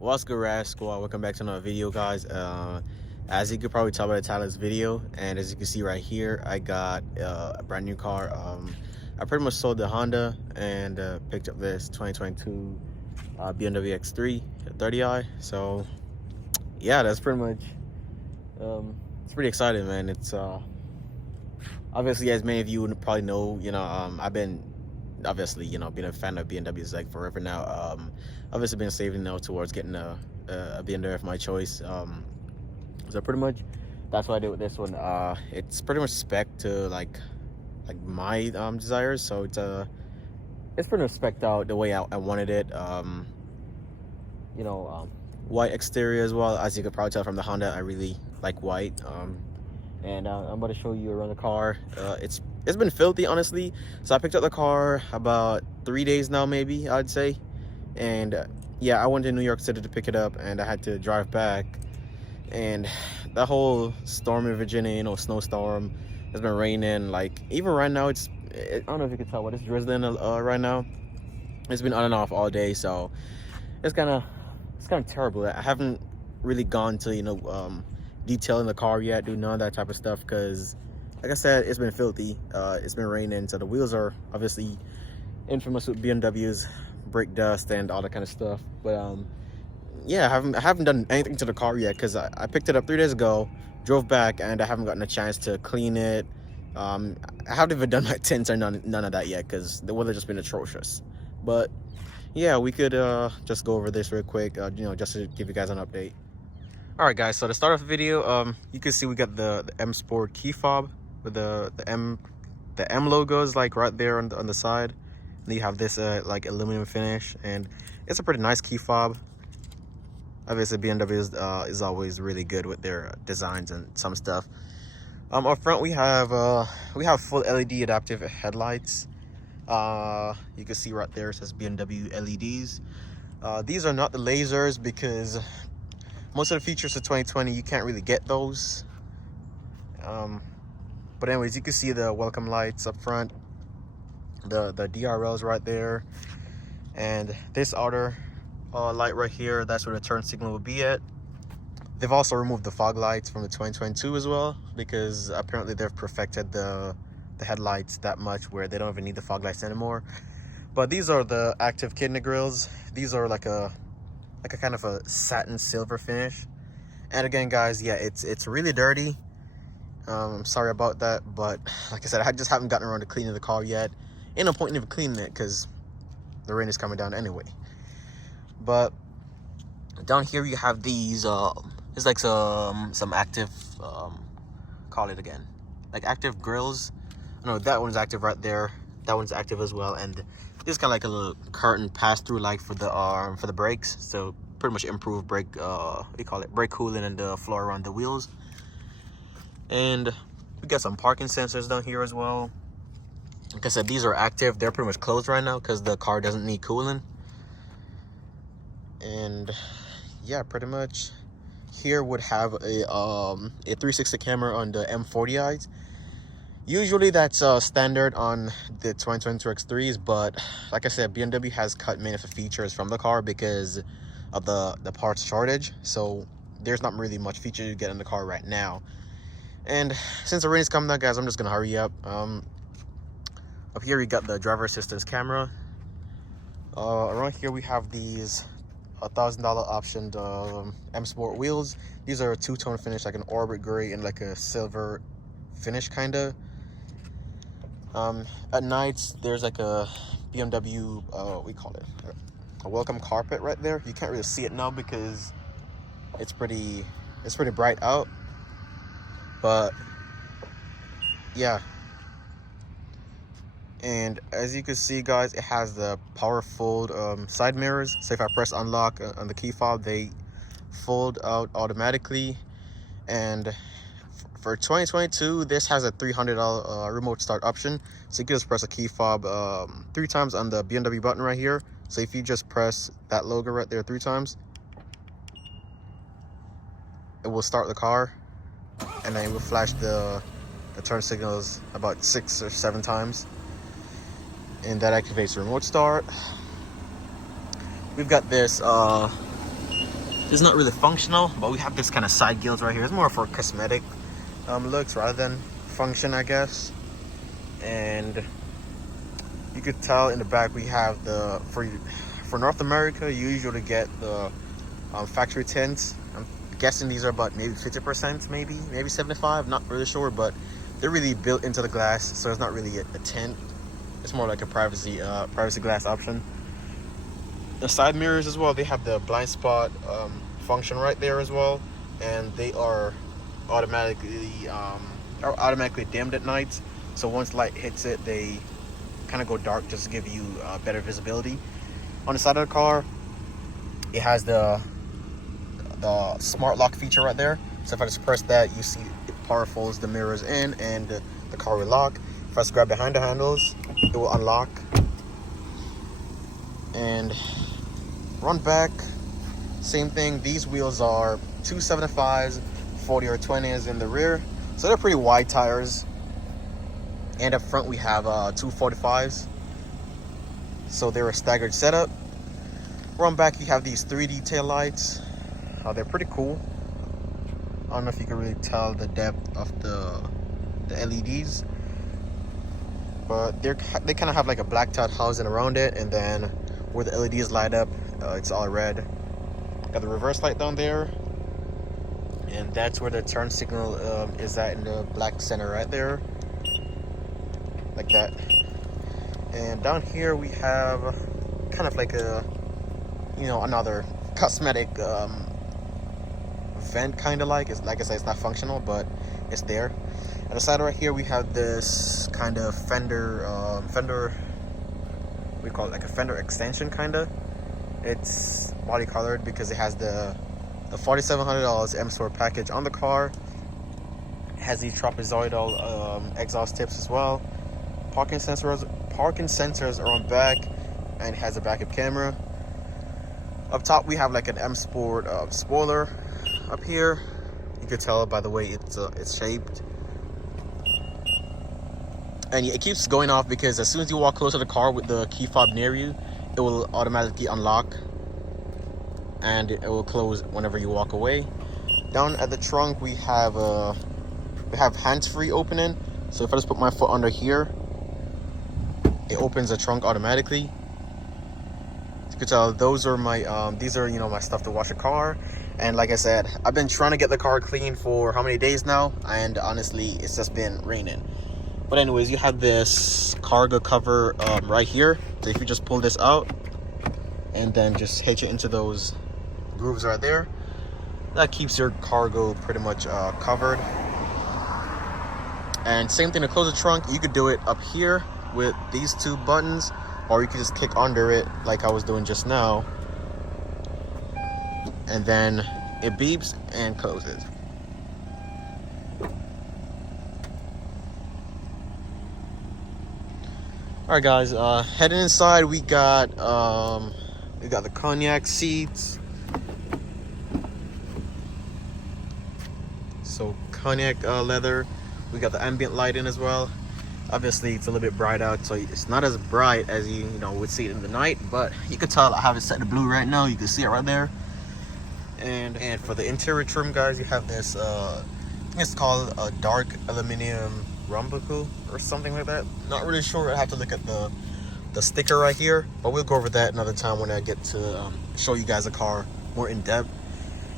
What's good, Raz Squad? Welcome back to another video, guys. As you could probably tell by the title of this video, and as you can see right here, I got a brand new car. I pretty much sold the Honda and picked up this 2022 BMW X3 LCI. So yeah, that's pretty much. It's pretty exciting, man. It's obviously, as many of you would probably know, I've been obviously, being a fan of BMWs like forever now. Obviously been saving now towards getting a BMW of my choice. So pretty much that's what I did with this one. It's pretty much spec to like my desires. So it's pretty much spec'd out the way I wanted it. White exterior as well. As you could probably tell from the Honda, I really like white. And I'm about to show you around the car. It's been filthy, honestly. So I picked up the car about 3 days now, maybe I'd say. And yeah, I went to New York City to pick it up, and I had to drive back. And that whole storm in Virginia, snowstorm, has been raining. Like even right now, I don't know if you can tell, but it's drizzling right now. It's been on and off all day, so it's kind of terrible. I haven't really gone to detailing the car yet, do none of that type of stuff, because like I said, it's been filthy. It's been raining, so the wheels are obviously infamous with BMWs, brake dust and all that kind of stuff. But yeah, I haven't done anything to the car yet, because I picked it up 3 days ago, drove back, and I haven't gotten a chance to clean it. I haven't even done my tints or none of that yet, because the weather's just been atrocious. But yeah, we could just go over this real quick, just to give you guys an update. All right, guys, so to start off the video, you can see we got the M Sport key fob with the M logos like right there on the side. And you have this like aluminum finish, and it's a pretty nice key fob. Obviously BMW is always really good with their designs and some stuff. Up front we have full LED adaptive headlights. You can see right there it says BMW LEDs. These are not the lasers, because most of the features of 2020 you can't really get those. But anyways, you can see the welcome lights up front, the DRLs right there, and this outer light right here, that's where the turn signal will be at. They've also removed the fog lights from the 2022 as well, because apparently they've perfected the headlights that much where they don't even need the fog lights anymore. But these are the active kidney grills. These are like a kind of a satin silver finish. And again, guys, yeah, it's really dirty. I'm sorry about that, but like I said, I just haven't gotten around to cleaning the car yet. Ain't no point in even cleaning it, because the rain is coming down anyway. But down here you have these it's like some active call it again, like active grills. I know that one's active right there, that one's active as well, and this is kind of like a little curtain pass-through light for the brakes, so pretty much improve brake brake cooling and the floor around the wheels. And we got some parking sensors down here as well. Like I said, these are active. They're pretty much closed right now because the car doesn't need cooling. And yeah, pretty much here would have a 360 camera on the M40i's. Usually that's standard on the 2022 X3s, but like I said, BMW has cut many of the features from the car because of the parts shortage. So there's not really much feature you get in the car right now. And since the rain is coming down, guys, I'm just gonna hurry up. Up here we got the driver assistance camera. Around here we have these $1,000 optioned M Sport wheels. These are a two-tone finish, like an orbit gray and like a silver finish kinda. At nights there's like a BMW we call it a welcome carpet right there. You can't really see it now because it's pretty bright out, but yeah. And as you can see, guys, it has the power fold side mirrors. So if I press unlock on the key fob, they fold out automatically. And for 2022, this has a $300 remote start option. So you can just press a key fob 3 times on the BMW button right here. So if you just press that logo right there 3 times, it will start the car, and then it will flash the turn signals about 6 or 7 times. And that activates remote start. We've got this It's not really functional, but we have this kind of side gills right here. It's more for cosmetic looks rather than function, I guess. And you could tell in the back we have the for North America you usually get the factory tints. I'm guessing these are about maybe 50%, maybe 75, not really sure, but they're really built into the glass, so it's not really a tint. It's more like a privacy glass option. The side mirrors as well, they have the blind spot function right there as well, and they are automatically dimmed at night. So once light hits it, they kind of go dark just to give you better visibility. On the side of the car, it has the smart lock feature right there. So if I just press that, you see it power folds the mirrors in, and the car will lock. If I just grab behind the handles, it will unlock. And run back, same thing. These wheels are 275s, 40 or 20s in the rear, so they're pretty wide tires. And up front we have 245s, so they're a staggered setup. Run back, you have these 3D tail lights. They're pretty cool. I don't know if you can really tell the depth of the LEDs, but they kind of have like a black dot housing around it, and then where the LEDs light up, it's all red. Got the reverse light down there, and that's where the turn signal is at, in the black center right there, like that. And down here we have kind of like a, another cosmetic vent, kind of like. It's like I said, it's not functional, but it's there. On the side right here we have this kind of fender, we call it like a fender extension kind of. It's body colored because it has the $4,700 M Store package on the car. It has these trapezoidal exhaust tips as well. Parking sensors are on back, and it has a backup camera. Up top we have like an M Sport spoiler up here. You could tell by the way it's shaped. And it keeps going off because as soon as you walk close to the car with the key fob near you, it will automatically unlock, and it will close whenever you walk away. Down at the trunk we have hands-free opening. So if I just put my foot under here, it opens the trunk automatically. As you can tell, those are my these are my stuff to wash the car. And like I said, I've been trying to get the car clean for how many days now, and honestly it's just been raining. But anyways, you have this cargo cover right here. So if you just pull this out and then just hitch it into those grooves right there, that keeps your cargo pretty much covered. And same thing to close the trunk. You could do it up here with these two buttons, or you could just kick under it like I was doing just now, and then it beeps and closes. All right, guys. Heading inside, we got the cognac seats. So cognac leather. We got the ambient lighting as well. Obviously, it's a little bit bright out, so it's not as bright as you would see it in the night. But you can tell I have it set to blue right now. You can see it right there. And for the interior trim, guys, you have this. I think it's called a dark aluminum rumbuckle or something like that. Not really sure. I have to look at the sticker right here, but we'll go over that another time when I get to show you guys the car more in depth.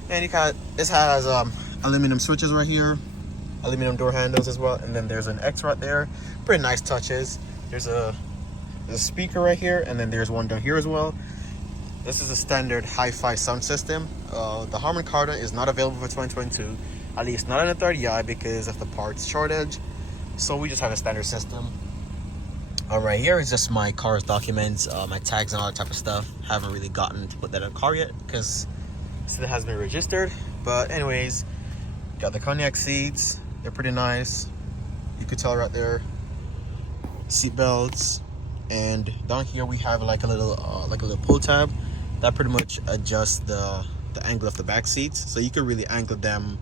And this has aluminum switches right here, aluminum door handles as well, and then there's an X right there. Pretty nice touches. There's a speaker right here, and then there's one down here as well. This is a standard hi-fi sound system. The Harman Kardon is not available for 2022, at least not in the 30i because of the parts shortage. So we just have a standard system. Right here is just my car's documents, my tags and all that type of stuff. Haven't really gotten to put that in the car yet because it still hasn't been registered. But anyways, got the cognac seats. They're pretty nice. You could tell right there. Seat belts. And down here we have like a little pull tab that pretty much adjusts the angle of the back seats. So you can really angle them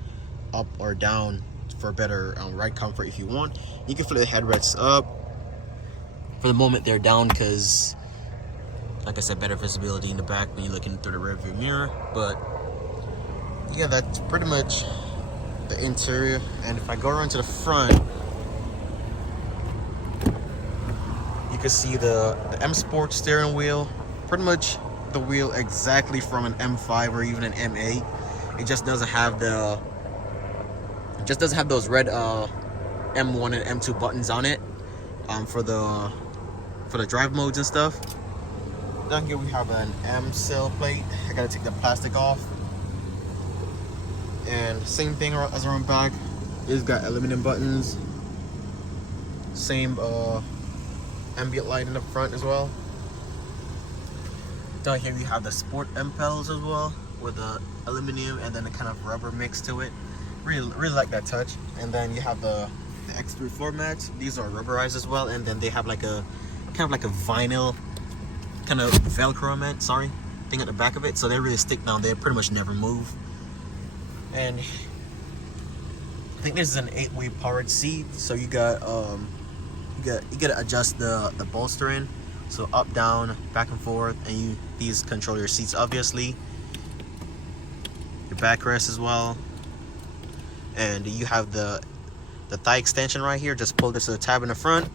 up or down for better ride comfort if you want. You can flip the headrests up. For the moment they're down because, like I said, better visibility in the back when you're looking through the rearview mirror. But yeah, that's pretty much the interior. And if I go around to the front, you can see the M Sport steering wheel. Pretty much the wheel exactly from an M5 or even an M8. It just doesn't have the those red M1 and M2 buttons on it for the drive modes and stuff. Down here we have an M sill plate. I gotta take the plastic off. And same thing as around back. It's got aluminum buttons. Same ambient light in the front as well. Down here we have the sport M pedals as well, with the aluminum and then a kind of rubber mix to it. Really like that touch. And then you have the X3 floor mats. These are rubberized as well, and then they have like a kind of like a vinyl kind of velcro thing at the back of it, so they really stick down. They pretty much never move. And I think this is an 8-way powered seat, so you got you gotta adjust the bolstering, so up, down, back and forth, and these control your seats obviously, your backrest as well. And you have the thigh extension right here. Just pull this to the tab in the front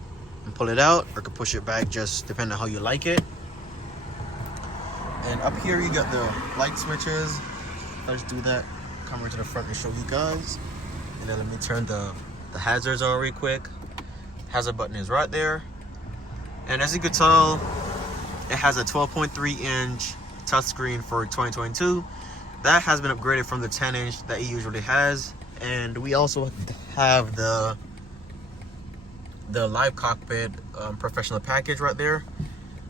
and pull it out, or can push it back, just depending on how you like it. And up here you got the light switches. Let's do that. Come right to the front and show you guys. And then let me turn the hazards on real quick. Hazard button is right there. And as you can tell, it has a 12.3-inch touchscreen for 2022. That has been upgraded from the 10-inch that it usually has. And we also have the live cockpit professional package right there.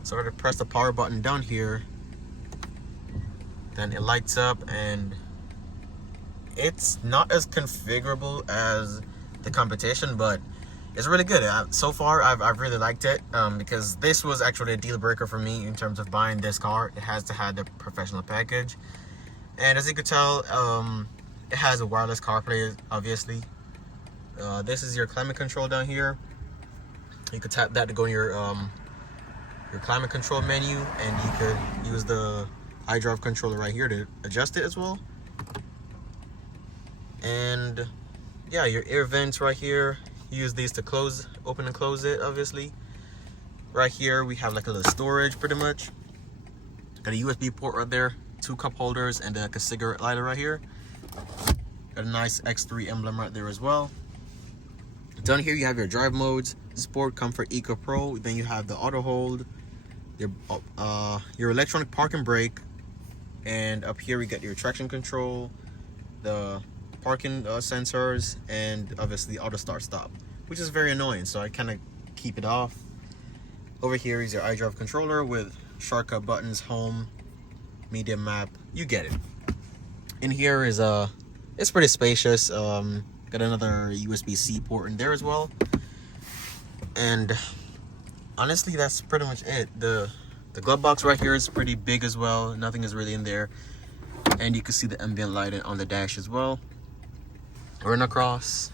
So I'm gonna press the power button down here, then it lights up, and it's not as configurable as the competition, but it's really good. So far I've really liked it, because this was actually a deal breaker for me in terms of buying this car. It has to have the professional package, and as you can tell, it has a wireless CarPlay obviously. This is your climate control down here. You could tap that to go in your climate control menu, and you could use the Idrive Controller right here to adjust it as well. And yeah, your air vents right here, you use these to open and close it obviously. Right here we have like a little storage pretty much. Got a USB port right there, 2 cup holders, and like a cigarette lighter right here. Got a nice X3 emblem right there as well. Down here you have your drive modes: Sport, Comfort, Eco, Pro. Then you have the auto hold, your electronic park and brake, and up here we got your traction control, the parking sensors, and obviously auto start stop, which is very annoying, so I kind of keep it off. Over here is your Idrive controller with shortcut buttons: home, media, map. You get it. In here is it's pretty spacious. Got another USB-C port in there as well. And honestly, that's pretty much it. The glove box right here is pretty big as well. Nothing is really in there. And you can see the ambient lighting on the dash as well. Run across.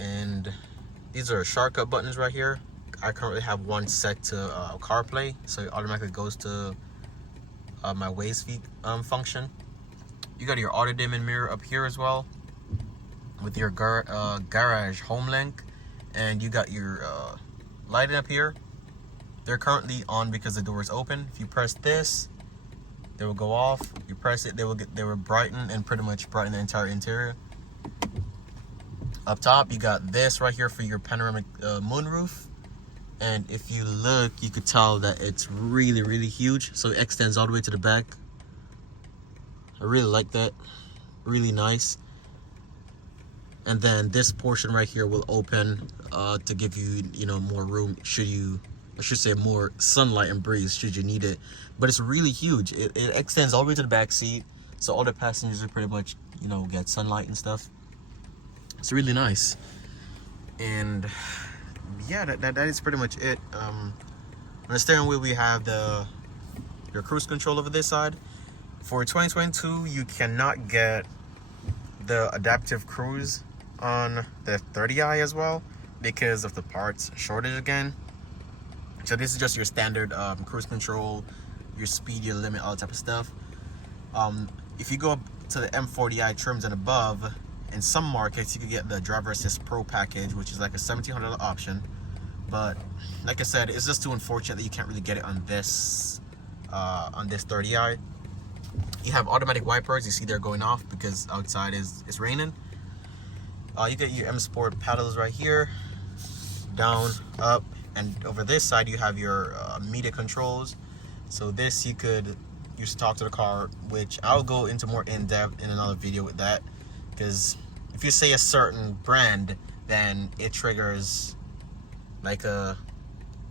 And these are shortcut buttons right here. I currently have one set to CarPlay, so it automatically goes to my Waze feed function. You got your auto dimming mirror up here as well, with your garage home link, and you got your lighting up here. They're currently on because the door is open. If you press this, they will go off. You press it, they will brighten and pretty much brighten the entire interior. Up top, you got this right here for your panoramic moonroof. And if you look, you could tell that it's really, really huge. So it extends all the way to the back. I really like that. Really nice. And then this portion right here will open to give you, more room I should say more sunlight and breeze should you need it. But it's really huge. It extends all the way to the back seat, so all the passengers are pretty much, get sunlight and stuff. It's really nice. And yeah, that is pretty much it. On the steering wheel we have your cruise control over this side. For 2022, you cannot get the adaptive cruise on the 30i as well because of the parts shortage again. So this is just your standard cruise control, your speed, your limit, all that type of stuff. If you go up to the M40i trims and above, in some markets you could get the Driver Assist Pro package, which is like a $1,700 option. But like I said, it's just too unfortunate that you can't really get it on this 30i. You have automatic wipers. You see they're going off because outside it's raining. You get your M Sport paddles right here, down, up, and over this side you have your media controls. So this you could use to talk to the car, which I'll go into more in depth in another video with that. Because if you say a certain brand, then it triggers like a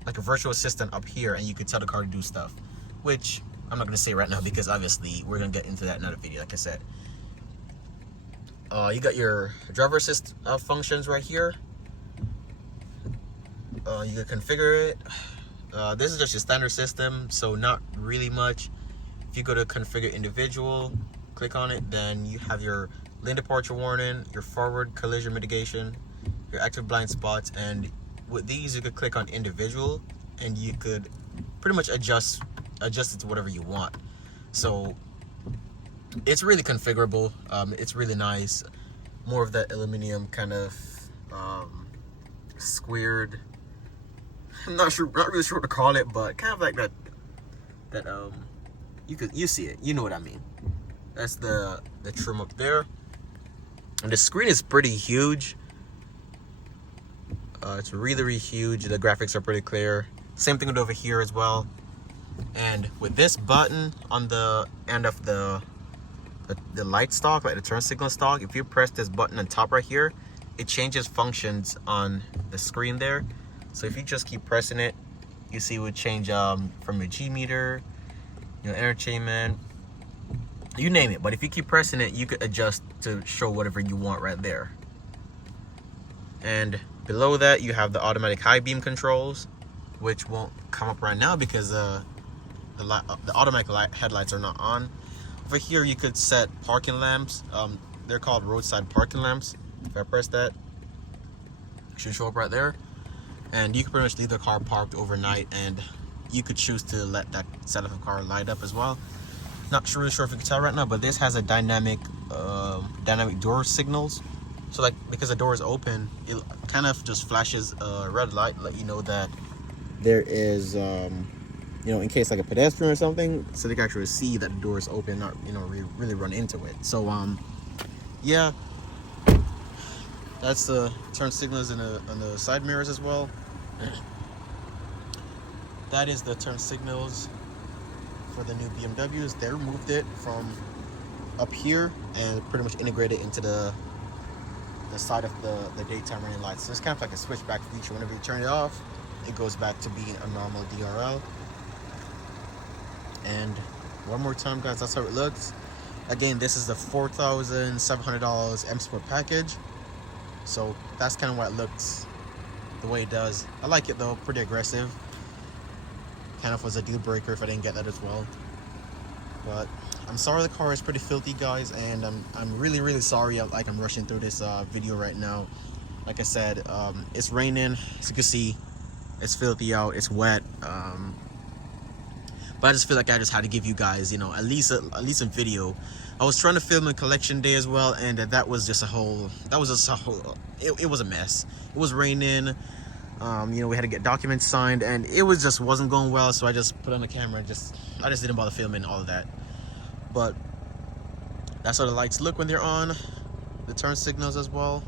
virtual assistant up here, and you could tell the car to do stuff, which I'm not gonna say right now because obviously we're gonna get into that in another video. Like I said, you got your driver assist functions right here. You can configure it. This is just your standard system, so not really much. If you go to configure individual, click on it, then you have your lane departure warning, your forward collision mitigation, your active blind spots, and with these you could click on individual and you could pretty much adjust it to whatever you want. So it's really configurable. It's really nice. More of that aluminum kind of squared, I'm not really sure what to call it, but kind of like that you see it, you know what I mean. That's the trim up there, and the screen is pretty huge. It's really huge. The graphics are pretty clear. Same thing with over here as well. And with this button on the end of the light stalk, like the turn signal stalk, if you press this button on top right here, it changes functions on the screen there. So if you just keep pressing it, you see it would change from your G meter, your entertainment, you name it. But if you keep pressing it, you could adjust to show whatever you want right there. And below that you have the automatic high beam controls, which won't come up right now because the automatic headlights are not on. Over here you could set parking lamps. They're called roadside parking lamps. If I press that, it should show up right there. And you can pretty much leave the car parked overnight, and you could choose to let that set of the car light up as well. Not really sure if you can tell right now, but this has a dynamic door signals. So like, because the door is open, it kind of just flashes a red light, let you know that there is you know, in case like a pedestrian or something, so they can actually see that the door is open, not, you know, really run into it. So yeah, that's the turn signals on the side mirrors as well. That is the turn signals for the new BMWs. They removed it from up here and pretty much integrated into the side of the daytime running lights. So it's kind of like a switchback feature. Whenever you turn it off, it goes back to being a normal DRL. And one more time, guys, that's how it looks. Again, this is the $4,700 M Sport package. So that's kind of why it looks the way it does. I like it though, pretty aggressive. Kind of was a deal breaker if I didn't get that as well. But I'm sorry the car is pretty filthy, guys, and I'm really sorry. I'm rushing through this video right now. Like I said, it's raining, as you can see. It's filthy out, it's wet. But I just feel like I just had to give you guys, you know, at least a video. I was trying to film a collection day as well, and that was just a whole. It was a mess. It was raining. You know, we had to get documents signed, and it wasn't going well. So I just put on the camera. I just didn't bother filming all of that. But that's how the lights look when they're on. The turn signals as well.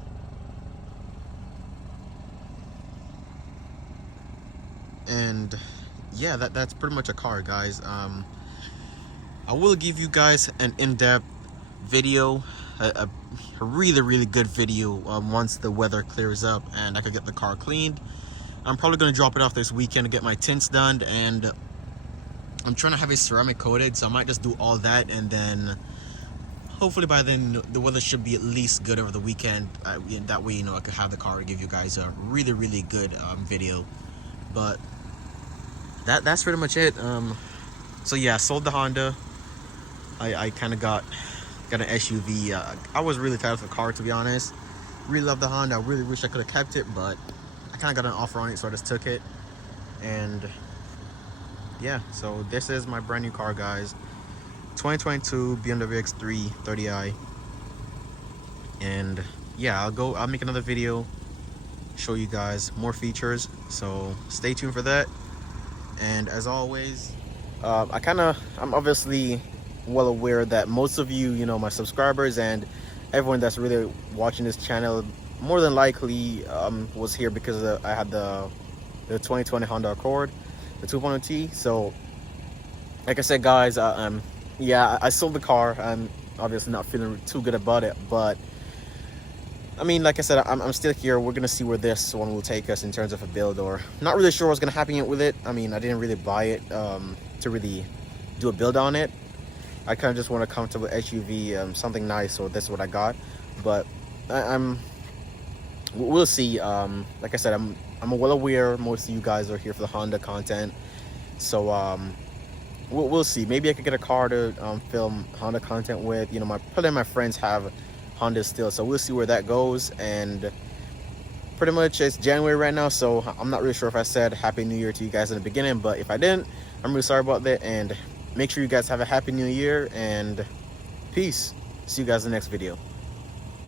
And yeah, that's pretty much a car, guys. I will give you guys an in-depth video, a really good video once the weather clears up and I could get the car cleaned. I'm probably going to drop it off this weekend to get my tints done, and I'm trying to have it ceramic coated, so I might just do all that, and then hopefully by then the weather should be at least good over the weekend. That way, you know, I could have the car to give you guys a really good video. But that's pretty much it. So yeah, I sold the Honda. I kind of got an SUV. I was really tired of the car, to be honest. Really love the Honda. I really wish I could have kept it, but I kind of got an offer on it, so I just took it. And yeah, so this is my brand new car, guys. 2022 BMW X3 LCI. And yeah, I'll make another video, show you guys more features, so stay tuned for that. And as always, I'm obviously well aware that most of you, my subscribers and everyone that's really watching this channel, more than likely was here because I had the 2020 Honda Accord, the 2.0T. So like I said, guys, yeah, I sold the car. I'm obviously not feeling too good about it, but I mean, like I said, I'm still here. We're gonna see where this one will take us in terms of a build, or not really sure what's gonna happen with it. I mean, I didn't really buy it to really do a build on it. I kind of just want a comfortable SUV, something nice, so that's what I got. But we'll see. Like I said, I'm well aware most of you guys are here for the Honda content, so we'll see. Maybe I could get a car to film Honda content with. Probably my friends have Honda still, so we'll see where that goes. And pretty much it's January right now, so I'm not really sure if I said Happy New Year to you guys in the beginning, but if I didn't, I'm really sorry about that. And make sure you guys have a Happy New Year, and peace. See you guys in the next video.